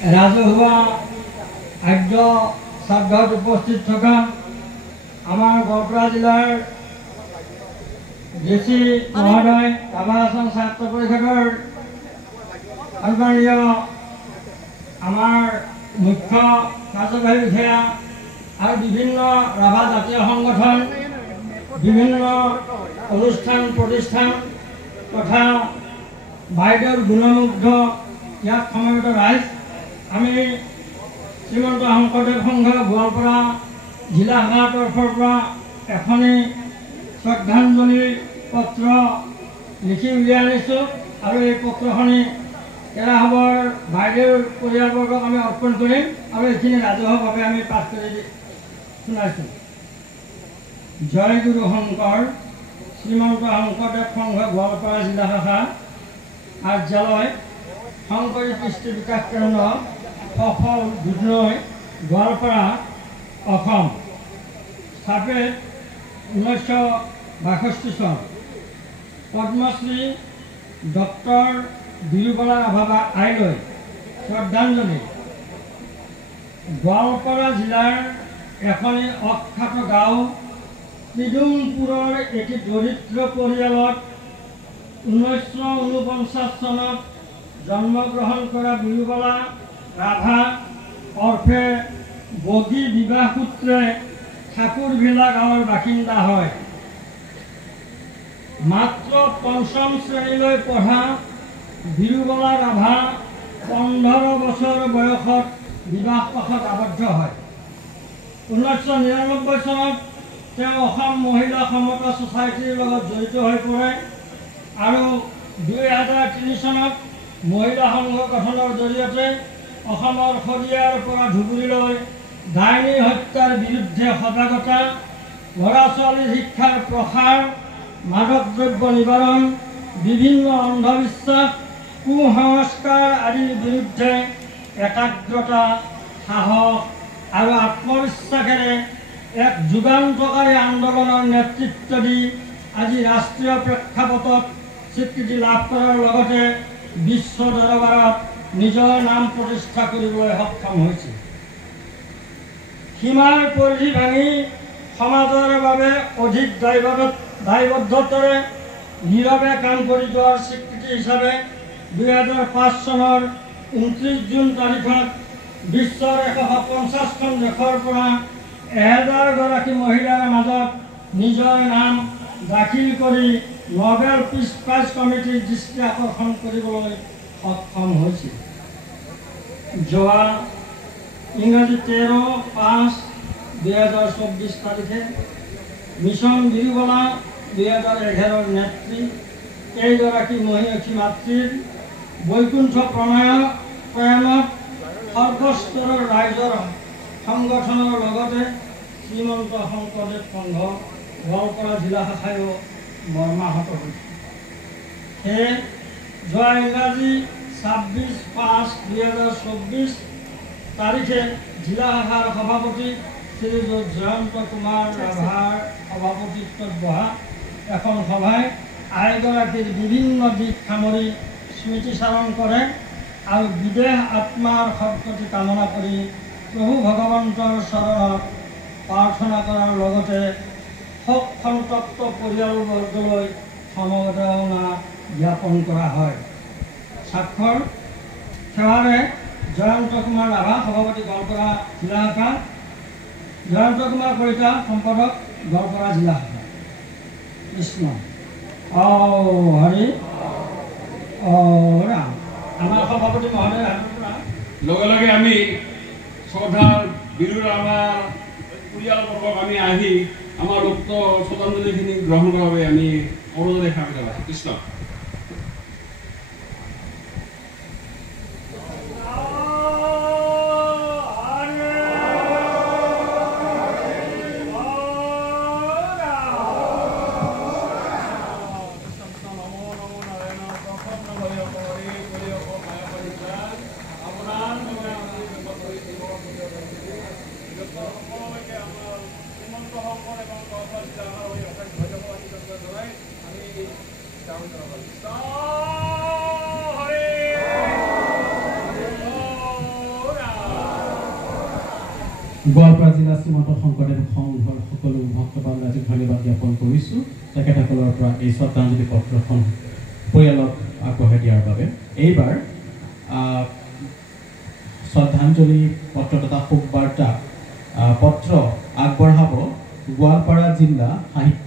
ৰাজহুৱা আদ্য শ্ৰাদ্ধত উপস্থিত থকা আমাৰ গোৱালপাৰা জিলাৰ ডিচি মহোদয়, ৰাভা আসাম ছাত্ৰ পৰিষদৰ সন্মানীয় আমাৰ মুখ্য কাৰ্যবাহী বিষয়া আৰু বিভিন্ন ৰাভা জাতীয় সংগঠন, বিভিন্ন অনুষ্ঠান প্ৰতিষ্ঠান তথা বাইদেউৰ গুণমুগ্ধ ইয়াত সমবেত ৰাইজ, আমি শ্ৰীমন্ত শংকৰদেৱ সংঘ গোৱালপাৰা জিলা শাখাৰ তৰফৰ পৰা এখনি শ্ৰদ্ধাঞ্জলি পত্ৰ লিখি উলিয়াই আনিছোঁ আৰু এই পত্ৰখনি কেৰাসভৰ বাইদেউৰ পৰিয়ালবৰ্গক আমি অৰ্পণ কৰিম আৰু এইখিনি ৰাজহুৱাভাৱে আমি পাঠ কৰি শুনাইছোঁ। জয় গুৰু শংকৰ, শ্ৰীমন্ত শংকৰদেৱ সংঘ গোৱালপাৰা জিলা শাখা কাৰ্যালয়, শংকৰী কৃষ্টি বিকাশ কেন্দ্ৰ, সফল দুধনৈ, গোৱালপাৰা, অসম। স্থাপিত 1962 চন। পদ্মশ্ৰী ডক্টৰ বিৰুবলা ৰাভা আইলৈ শ্ৰদ্ধাঞ্জলি। গোৱালপাৰা জিলাৰ এখনি অখ্যাত গাঁও পিদুমপুৰৰ এটি দৰিদ্ৰ পৰিয়ালত 1949 চনত জন্মগ্ৰহণ কৰা বিৰুবলা ৰাভা অৰ্ফে বগী বিবাহ সূত্ৰে ঠাকুৰভিলা গাঁৱৰ বাসিন্দা হয়। মাত্ৰ পঞ্চম শ্ৰেণীলৈ পঢ়া বিৰুবলা ৰাভা 15 বছৰ বয়সত বিবাহপাশত আবদ্ধ হয়। 1999 চনত তেওঁ অসম মহিলা সমতা ছ'চাইটিৰ লগত জড়িত হৈ পৰে আৰু 2003 চনত মহিলা সংঘ গঠনৰ জৰিয়তে অসমৰ শদিয়াৰ পৰা ধুবুৰীলৈ ডাইনী হত্যাৰ বিৰুদ্ধে সজাগতা, ল'ৰা ছোৱালীৰ শিক্ষাৰ প্ৰসাৰ, মাদক দ্ৰব্য নিবাৰণ, বিভিন্ন অন্ধবিশ্বাস, কুসংস্কাৰ আদিৰ বিৰুদ্ধে একাগ্ৰতা, সাহস আৰু আত্মবিশ্বাসেৰে এক যুগান্তকাৰী আন্দোলনৰ নেতৃত্ব দি আজি ৰাষ্ট্ৰীয় প্ৰেক্ষাপটত স্বীকৃতি লাভ কৰাৰ লগতে বিশ্ব দৰবাৰত নিজৰ নাম প্ৰতিষ্ঠা কৰিবলৈ সক্ষম হৈছে। সীমাৰ পৰিধি ভাঙি সমাজৰ বাবে অধিক দায়বদ্ধতাৰে নীৰৱে কাম কৰি যোৱাৰ স্বীকৃতি হিচাপে 2005 চনৰ 29 জুন তাৰিখত বিশ্বৰ 150খন দেশৰ পৰা 1000 গৰাকী মহিলাৰ মাজত নিজৰ নাম দাখিল কৰি নবেল পিছ প্ৰাইজ কমিটিৰ দৃষ্টি আকৰ্ষণ কৰিবলৈ সক্ষম হৈছিল। যোৱা ইংৰাজী 13/5/2024 তাৰিখে মিছন বিৰুবলা 2011 নেত্ৰী এইগৰাকী মহিয়সী মাতৃৰ বৈকুণ্ঠ প্ৰেমত সৰ্বস্তৰৰ ৰাইজৰ সংগঠনৰ লগতে শ্ৰীমন্ত শংকৰদেৱ সংঘ গোৱালপাৰা জিলা শাখায়ো মৰ্মাহত হৈছে। সেয়ে যোৱা ইংৰাজী 26/5/2024 তাৰিখে জিলা শাখাৰ সভাপতি শ্ৰীযুত জয়ন্ত কুমাৰ ৰাভাৰ সভাপতিত্বত বহা এখন সভাই আইগৰাকীৰ বিভিন্ন দিশ সামৰি স্মৃতিচাৰণ কৰে আৰু বিদেহ আত্মাৰ সদ্গতি কামনা কৰি প্ৰভু ভগৱন্তৰ চৰণত প্ৰাৰ্থনা কৰাৰ লগতে শোক সন্তপ্ত পৰিয়ালবৰ্গলৈ সমবেদনা জ্ঞাপন কৰা হয়। স্বাক্ষৰ সেৱাৰে জয়ন্ত কুমাৰ ৰাভা, সভাপতি গোৱালপাৰা জিলা শাখা, জয়ন্ত কুমাৰ কলিতা, সম্পাদক গোৱালপাৰা জিলা শাখা। কৃষ্ণ হৰি ৰাম। আমাৰ সভাপতি মহোদয় লগে লগে আমি শ্ৰদ্ধাৰ বিৰু ৰাভাৰ পৰিয়ালবৰ্গক আমি আহি আমাৰ উক্ত শ্ৰদ্ধাঞ্জলিখিনি গ্ৰহণ কৰাৰ বাবে আমি অনুৰোধ জ্ঞাপিত কৰিছোঁ। কৃষ্ণ আমি গোৱালপাৰা জিলা শ্ৰীমন্ত শংকৰদেৱ সংঘৰ সকলো ভক্তবান্ধৱীক ধন্যবাদ জ্ঞাপন কৰিছোঁ তেখেতসকলৰ পৰা এই শ্ৰদ্ধাঞ্জলি পত্ৰখন পৰিয়ালক আগবঢ়াই দিয়াৰ বাবে। এইবাৰ শ্ৰদ্ধাঞ্জলি পত্ৰ তথা শোকবাৰ্তা পত্ৰ আগবঢ়াব গোৱালপাৰা জিলা সাহিত্য